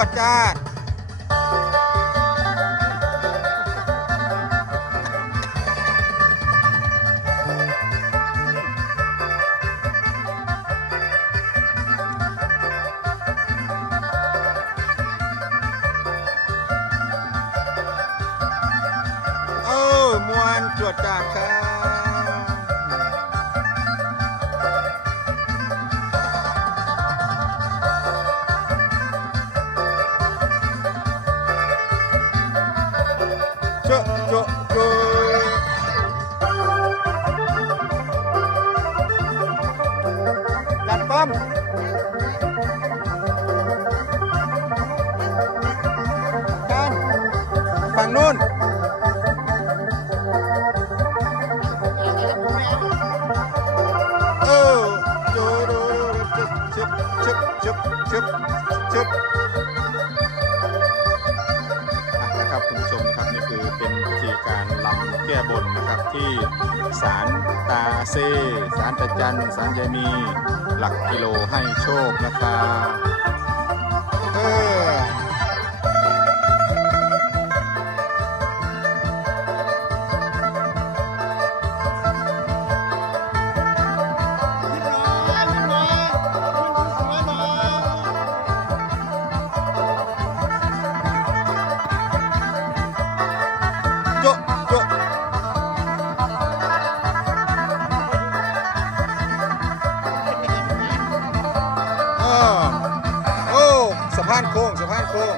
วดจ้าเออมวนจวดจ้าครับ ชึบชึบอะนะครับคุณผู้ชมครับนี่คือเป็นพิธีการลำแก้บนนะครับที่ศาลตาเซศาลตาจันศาลยายมีหลักกิโลให้โชคนะครับเออานโค้งสะพานโค้ง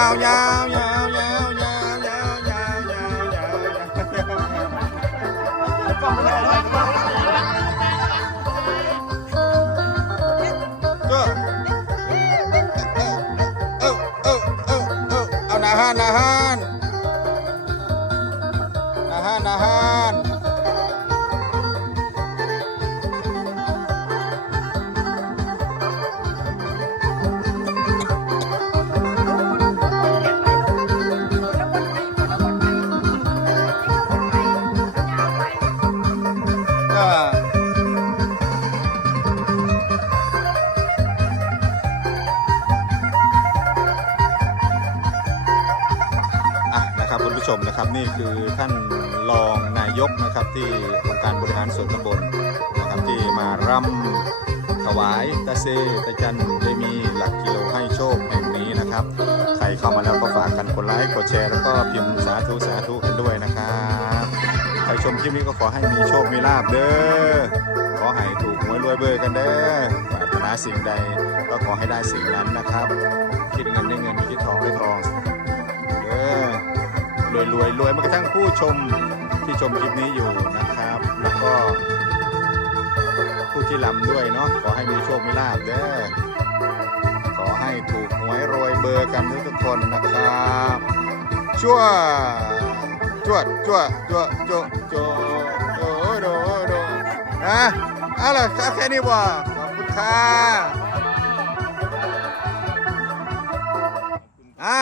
ยาวยาวยาวยาว นี่คือท่านรองนายกนะครับที่องค์การบริหารส่วนตำบลนะครับที่มารำถวายตาเซตาจันได้มีหลักกิโลให้โชคแห่งนี้นะครับ ใครเข้ามาแล้วก็ฝากกันกดไลค์กดแชร์แล้วก็พิมพ์สาธุสาธุกันด้วยนะครับใครชมคลิปนี้ก็ขอให้มีโชคมีลาบเด้อขอให้ถูกหวยรวยเบอร์กันเด้อปรารถนาสิ่งใดก็ขอให้ได้สิ่งนั้นนะครับ คิดเงินได้เงินคิดทองได้ทอง รวยรวยรวยมากระทั่งผู้ชมที่ชมคลิปนี้อยู่นะครับ แล้วก็ ผู้ที่ลำด้วยเนาะขอให้มีโชคมีลาบเด้อขอให้ถูกหวยรวยเบอร์กันทุกๆคนนะครับชั่วจวดจวดจวดจวดจวโอ้โดโดนะเอาล่ะแค่นี้บ่ขอบคุณค่ะอ่า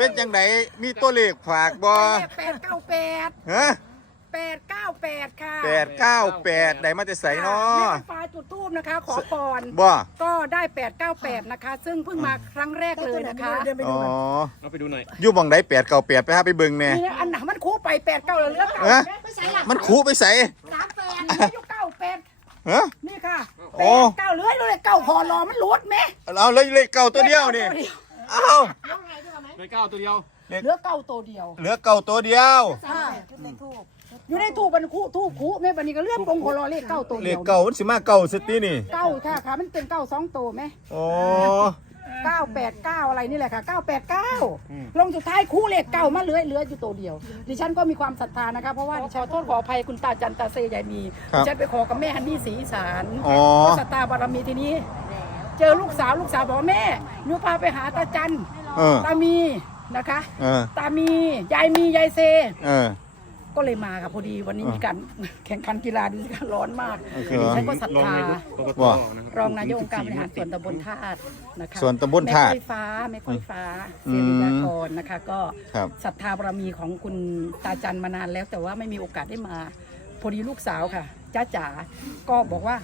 เป็นจังไดมีตัวเลขฝากบ่แปดเก้าแปดฮะแปดเก้าแปดค่ะแปดเก้าแปดได้มาแต่ใส่เนาะแม่ไฟฟ้าจุดทูบนะคะ ขอพรบ่ก็ได้แปดเก้าแปดนะคะ ซึ่งเพิ่งมาครั้งแรกเลยนะคะอ๋อเอาไปดูหน่อยอยู่บังได้แปดเก้าแปดไปหาไปเบิ่งแน่นี่อันหนัมันคู่ไปแปดเก้าเลยเลือกเก้าฮะไม่ใช่หลักมันคูไปใส่สามแปดอายุเก้าแปดฮะนี่ค่ะโอ้แปดเก้าเลื้อยเลยเก้าคอรอมันหลุดไหมเอาเลยเลขเก้าตัวเดียวนี่เอ้า เลยเก้าตัวเดียว เหลือเก้าตัวเดียวเหลือเก้าตัวเดียว ค่ะอยู่ในทูบมันคู่ทูบคู่แม่บันนี้ก็เลือกปงคอรอเลขเก้าตัวเลเดีขยวเก้ามันสิมาเก้าสตินี่เก้าค่ะค่ะมันเป็นเก้าสองตัวไหมโอ้เก้าแปดเก้าอะไรนี่แหละค่ะเก้าแปดเก้าลงสุดท้ายคู่เลขเก้ามาเหลือเหลืออยู่ตัวเดียว ดิฉันก็มีความศรัทธานะคะเพราะว่าดิฉันขอโทษขออภัยคุณตาจันตาเซยายมีดิฉันไปขอกับแม่ฮันนี่ศรีอีสาน อ๋อ ก็ศรัทธาบารมีทีนี้ เจอลูกสาวลูกสาวบอกว่าแม่หนูพาไปหาตาจัน เออ ตามีนะคะ เออ ตามียายมียายเซ เออ ก็เลยมาค่ะพอดีวันนี้มีการแข่งขันกีฬาดูสิคะร้อนมากโอเคดิฉันก็ศรัทธากกตว่านะครับรองนายกองค์การบริหารส่วนตำบลธาตุนะคะส่วนตำบลธาตุแม่ค่อยฟ้าแม่ค่อยฟ้าอืเสมรียากรนะคะ ก็ครับ ศรัทธาบารมีของคุณตาจันมานานแล้ว แต่ว่าไม่มีโอกาสได้มา พอดีลูกสาวค่ะจ้าจ๋าก็บอกว่า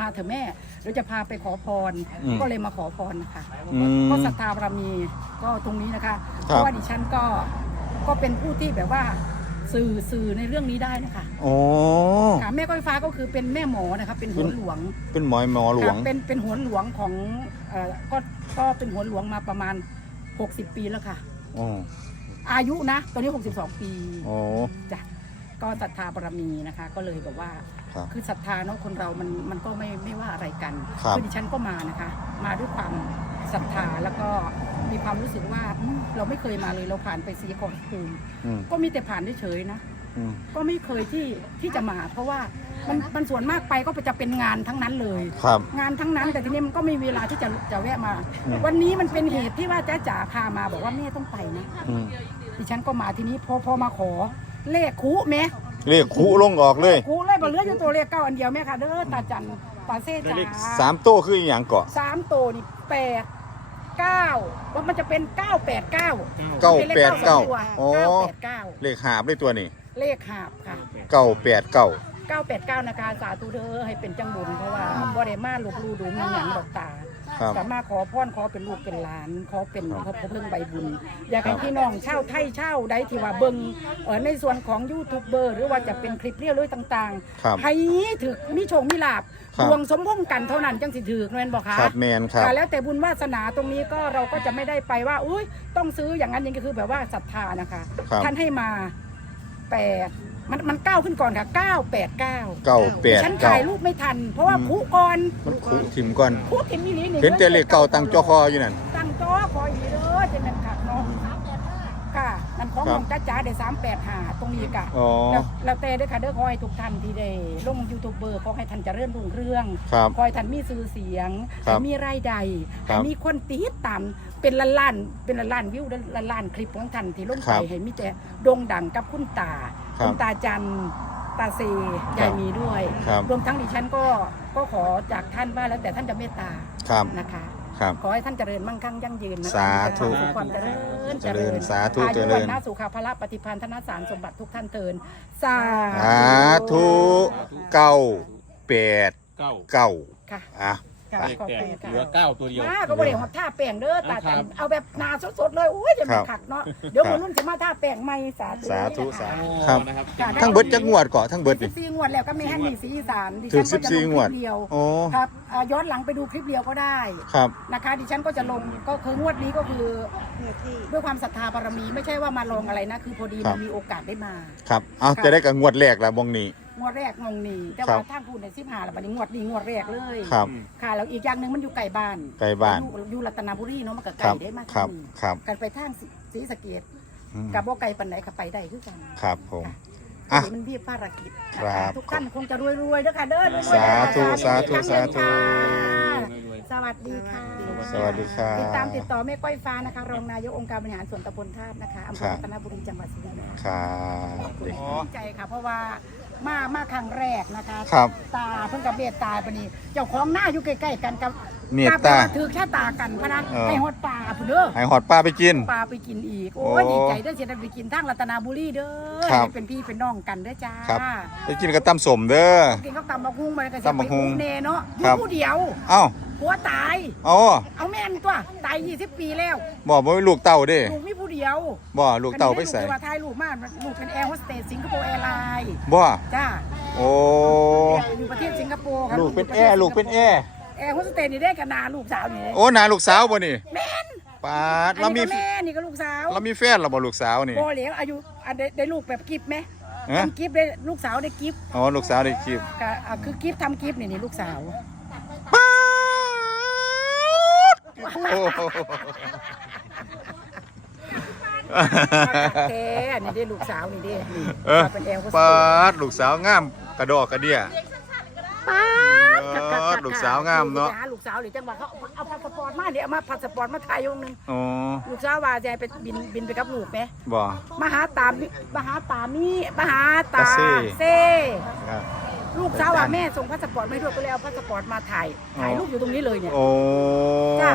มาเถอะแม่เราจะพาไปขอพร อืมก็เลยมาขอพรนะคะอืมก็ศรัทธาบารมีก็ตรงนี้นะคะครับเพราะว่าดิฉันก็ก็เป็นผู้ที่แบบว่าสื่อสื่อในเรื่องนี้ได้นะคะโอ้ค่ะแม่ก้อยฟ้าก็คือเป็นแม่หมอนะคะเป็นหัวหลวง เป็นหมอยหมอหลวง ค่ะเป็นเป็นหัวหลวงของเอ่อก็ก็เป็นหัวหลวงมาประมาณ 60 ปีแล้วค่ะ โอ้อายุนะตอนนี้ 62 ปีโอ้จ้ะก็ศรัทธาบารมีนะคะ ก็เลยแบบว่า ครับคือศรัทธาเนาะคนเรามันมันก็ไม่ไม่ว่าอะไรกันครับอดิฉันก็มานะคะ มาด้วยความศรัทธาแล้วก็มีความรู้สึกว่าอืมเราไม่เคยมาเลยเราผ่านไปสีขอรภูมิอืม ก็มีแต่ผ่านเฉยๆนะ อืม ก็ไม่เคยที่ที่จะมาเพราะว่ามันมันส่วนมากไปก็จะเป็นงานทั้งนั้นเลย ครับ งานทั้งนั้นแต่ทีนี้มันก็ไม่มีเวลาที่จะจะแวะมา อืม วันนี้มันเป็นเหตุที่ว่าจ้าจ๋าพามาบอกว่าแม่ต้องไปนะอืม ดิฉันก็มาทีนี้พอพอมาขอเลขคูแม่ เลขคูลงออกเลยคูเลยบอกเหลืออยู่ตัวเลขเก้าอันเดียวแม่ค่ะเด้อตาจันตาเซ่จ๋าสามโต้คืออหย่างเกาะ สามตัวนี่แปดเก้าว่ามันจะเป็นเก้าแปดเก้าเก้าแปดเก้าโอ้โอ้เก้าแปดเก้าเลขหาบเลยตัวนี้เลขหาบค่ะเก้าแปดเก้า989นะคะสาธุเด้อให้เป็นจังบุญเพราะว่าบ่ได้มาลูกลูดูมีหยังดอกตา ครับ สามารถขอพรขอเป็นลูกเป็นหลาน ขอเป็นพระเพิ่งใบบุญ อยากให้พี่น้องเช่าวไทยเช่าวใดที่ว่าเบิ่งเออในส่วนของยูทูบเบอร์หรือว่าจะเป็นคลิปเรียวเลยต่างครับๆให้ถึกมีโชคมีลาบครับ ดวงสมพงษ์กันเท่านั้นจังสิถือแม่นบอกคะ ครับแมนครับ ค่ะแล้วแต่บุญวาสนาตรงนี้ก็เราก็จะไม่ได้ไปว่า อุ้ยต้องซื้ออย่างนั้นอย่างนี้คือแบบว่าศรัทธานะคะ ครับท่านให้มาแปด มันมันเก้าขึ้นก่อนค่ะเก้าแปดเก้าเก้าแปดฉันเก้าถ่ายรูปไม่ทัน เพราะว่าอืมผู้ก่อนมันคูทิมก่อนผู้ทิมมิลีนี่เห็นแต่เลขเก่าตั้งจอคออยู่นั่น ตั้งจอคอยอีเด้อจะนั่นค่ะเนาะค่ะนั่น ของครัขบองจ้าจ๋าเดี๋ยวสามแปดหาตรงนี้กะอ๋อ แล้วแล้วแต่ด้วยค่ะเด้อขอให้ทุกท่านที่ได้ลงยูทูบเบอร์ขอให้ท่านเจริญรุ่งเรืองครับขอให้ท่านมีชื่อเสียงครับให้มีรายได้ครัให้บมีคนติดตามเป็นล้านล้านๆเป็นล้านล้านๆวิวล้านล้านๆคลิปของท่านที่ลงครัไปบให้มีแต่โด่งดังกับคุณตาครับคุณตาจันตาเซยายมีด้วยครับ รวมทั้งดิฉันก็ก็ขอจากท่านว่าแล้วแต่ท่านจะเมตตาครับ นะคะ ครับ ขอให้ท่านเจริญมั่งคั่งยั่งยืนนะคะสาธุมีแต่ความเจริญเจริญสาธุอาเจยุริวัญนนาสุขาภละปฏิพันธนสารสมบัติทุกท่านเทินสาสาธุเก้าแปดเก้า เก้าค่ะ อะ ค่ะ เลขขอบแปคุดณค่ะเหลือเก้าตัวเดียว มาก็บริหารท่าแป้งเด้อตาจันครับเอาแบบหนาสดๆเลยโอ้ยจะครัมาบขัดเนาะเดี๋ยวครัคุบณนุ่นจะมาท่าแป้งใหม่สาธุสาธุนะคะสาธุอ๋อครับ นะครับค่ะ ทั้งเบิดจักงวดเกาะทั้งเบิดสินี่บสี่งวดแล้วก็ไม่ให้หนีสีอีสานดิถึฉังนสิก็บจะสี่ลงงควลิดปเดียวโอ้ ครับอ่าย้อนหลังไปดูคลิปเดียวก็ได้ครับ นะคะ ดิฉันก็จะลงก็คืองวดนี้ก็คือด้วยความศรัทธาบารมีไม่ใช่ว่ามาลงอะไรนะ คือพอดีครัมับนมีโอกาสได้มา ครับ เอาจะได้กับงวดแรกแล้วบงนี้ งวดแรกงงนีแต่ครัว่าบทางพูดในสิบห้าแล้วบัดนี้งวดนี้งวดแรกเลยครับ ค่ะแล้วอีกอย่างหนึ่งมันอยู่ไกลบ้านไกลบ้านอยู่อยู่รัตนบุรีเนาะมันก็ไกคลรับได้มากครับที่นี่ครับกันไปทางศรีศรีสะเกดอืมกับบ่ไกลปันไหนค่ะไปได้คือกันครับผมค่ะอะมันพี่ภารกิจนะครัคะบทุกท่านคงจะรวยๆเด้อค่ะเด้อรวยๆสาธุนะคะสาธุอีกครั้งหนึ่งสาธุค่ะสวัสดีค่ะ สวัสดีครับติดตามติดต่อแม่ก้อยฟ้านะคะ รองนายกองค์การบริหารส่วนตำบลธาตุนะคะอำเภอครับรัตนบุรีจังหวัดสุรินทร์ครับดีใจค่ะเพราะว่า มามาครั้งแรกนะคะ ครับ ตาเพิ่งกับเมตตาปนี้เจ้าของหน้าอยู่ใกล้ๆกันกับเมตตาถือแค่ตากันพะนะเออ ให้ฮอดปลาพุ่นเด้อให้หอดปลาไปกิน ปลาไปกินอีกโอ้โอ้ยดีใจเด้อสิได้ไปกินทางรัตนบุรีเด้อครับได้เป็นพี่เป็นน้องกันเด้อจ้าครับ ไปกินกับตำสมเด้อ กินข้าวตำบักฮุ้งมันก็สิตำบักหุ่งไปอุ้มเนเนาะอครัยู่บผู้เดียว เอ้า ผัวตาย อ๋อเอาแม่นตัว ตาย20ปีแล้วบ่บ่มีลูกเต่าเด้ลูกมีผู้เดียวบ่ลูกเต่าไปใส่อันนี้ลูกที่ว่าทายลูกมากลูกเป็นแอร์โฮสเตสสิงคโปร์แอร์ไลน์บ่จ้าโอ้อยู่ประเทศสิงคโปร์ครับลูกเป็นแอร์ลูกเป็นแอร์แอร์โฮสเตสนี่ได้กันนาลูกสาวนี่โอ้นาลูกสาวบ่นี่แม่นปาดอัเรานมีนี้ก็แม่นี่ก็ลูกสาวเรามีแฟนเราบ่ลูกสาวนี่โบเหลียวอายุอันได้ได้ลูกแบบกิฟต์ไหมฮะทำกิฟต์ได้ลูกสาวได้กิฟต์อ๋อลูกสาวได้คลิปก็อะคือกิฟต์ทำกิฟต์นี่นี่ลูกสาว ปา ดโอ้โหแท้นี่ได้ลูกสาวนี่ได้นี่เออเป็นแอร์โฮสเตปาสดลูกสาวงามกระดอกกระเดี่ยป๊าดเออลูกสาวงามเนาะหลูกสาวหรือจังหวะเขาเอาพาสปอร์ตมาเดี๋ยวเอามาพาสปอร์ตมาถ่ายวงหนึงอ๋อลูกสาวว่าจะให้ไปบินบินไปกับลูกไหมบ่ มาหาตามิมาหาตามีมาหาตาตาเซ่ เซ่ครับ ลูกสาวว่าแม่ส่งพาสปอร์ตมาให้ด้วยก็เลยเอาพาสปอร์ตมาถ่ายถ่ายอ๋อรูปอยู่ตรงนี้เลยเนี่ย โอ้จ้ะ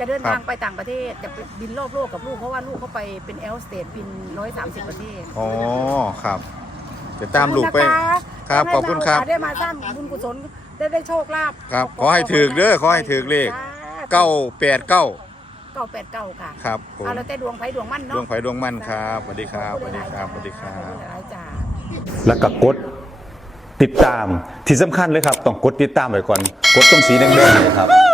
จะเดินครับทางไปต่างประเทศ จะไปบินรอบโลกกับลูก เพราะว่าลูกเขาไปเป็นแอลสเตทบิน130ประเทศอ๋อครับเดี๋ยวตามลูกไปขอบณนะะครับขอบคุณครับ ได้มาสร้างบุญกุศลได้ได้โชคลาภครับ ขอให้ถือเด้อขอให้ถือเลขเก้าแปดเก้าเก้าแปดเก้าค่ะครับผมเอาแล้วแต่ดวงไฟดวงมั่นดวเนาะงไฟดวงมั่นครับสวัสดีครับสวัสดีครับสวัสดีครับหลายจ้าแล้วก็กดติดตามที่สำคัญเลยครับ ต้องกดติดตามไว้ก่อน กดตรงสีแดงๆเนี่ยครับ